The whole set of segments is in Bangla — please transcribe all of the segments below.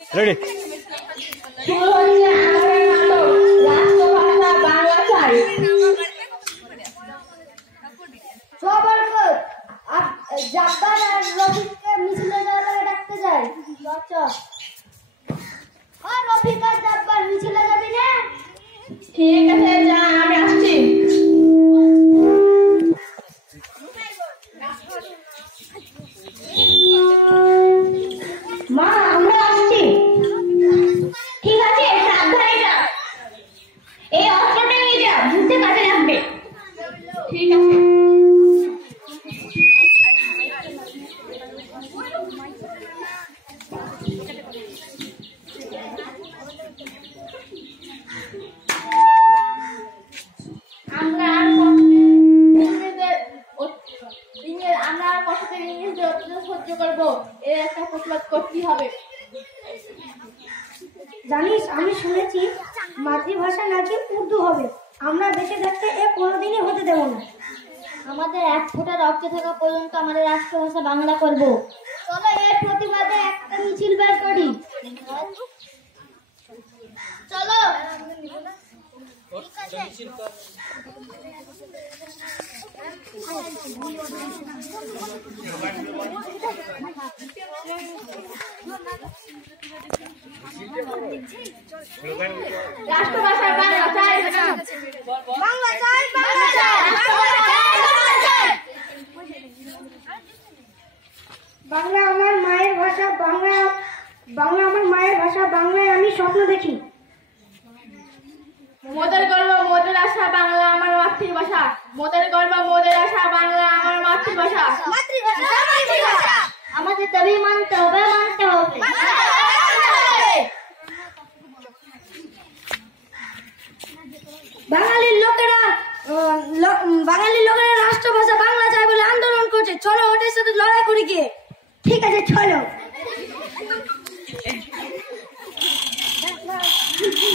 রেডি। রাষ্ট্রভাষা বাংলা চাই। জাব্বার আর রফিককে মিছিলে যাওয়ার ডাকতে যাই। রফিক আর জাব্বার মিছিলে যাবি না? ঠিক আছে, যা, আমি আসছি। মা, আমরা আসছি। ঠিক আছে, সাবধানে যা। এই অস্ত্রটা নিয়ে যা, যুদ্ধে কাজে লাগবে। ঠিক আছে। আমরা আর কতদিন ইংরেজদের অত্যাচার সহ্য করবো? এর একটা প্রতিবাদ করতেই হবে। জানিস, আমি শুনেছি মাতৃভাষা নাকি উর্দু হবে। আমরা বেঁচে থাকতে এ কোনোদিনই হতে দেব না। আমাদের এক ফোঁটা রক্ত থাকা পর্যন্ত আমাদের রাষ্ট্রভাষা বাংলা করব। চলো এর প্রতিবাদে একটা মিছিল বের করি। চলো। রাষ্ট্রভাষা বাংলা চাই, বাংলা চাই, বাংলা চাই, বাংলা আমার মায়ের ভাষা, বাংলা আমার মায়ের ভাষা। বাংলায় আমি স্বপ্ন দেখি। মোদের গর্ব মোদের আশা, বাংলা আমার মাতৃভাষা। মোদের গর্ব মোদের আশা, বাংলা আমার মাতৃভাষা। আমাদের দাবি মানতে হবে, মানতে হবে। বাঙালির লোকেরা রাষ্ট্রভাষা বাংলা চায় বলে আন্দোলন করছে। চলো ওদের সাথে লড়াই করি গিয়ে। ঠিক আছে, চলো।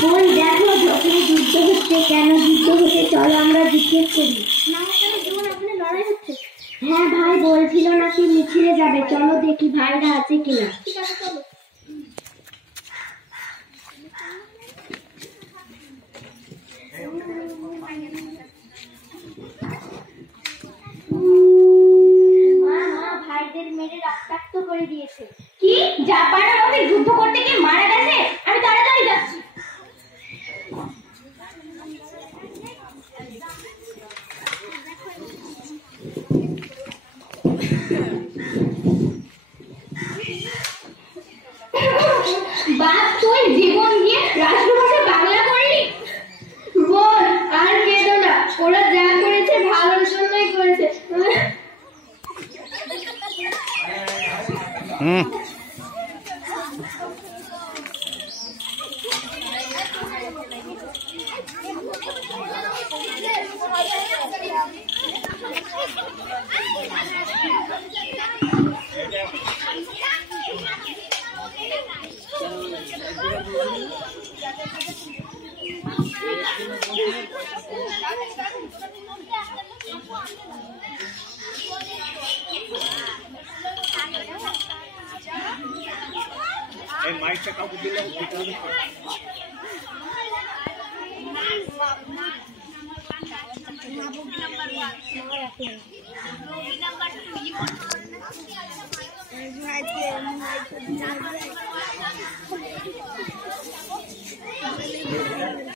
বোন, দেখো যখনই যুদ্ধ হচ্ছে, কেন যুদ্ধ হচ্ছে, চলো আমরা জিজ্ঞেস করি। না, জীবন এখানে লড়াই হচ্ছে। হ্যাঁ, ভাই বলছিল নাকি মিছিলে যাবে। চলো দেখি ভাইরা আছে কিনা। ঠিক আছে, চলো। ভাইদের মেরে রক্তাক্ত করে দিয়েছে। কি? জাপানের মধ্যে যুদ্ধ করতে গিয়ে মারা গেছে? আমি তাড়াতাড়ি যাচ্ছি। বাপ, তুই জীবন দিয়ে রাষ্ট্রভাষা বাংলা করলি? বোন, আর কেঁদো না। ওরা যা করেছে ভালোর জন্যই করেছে। মাইকটা কাউকে দিলে নাম্বার 1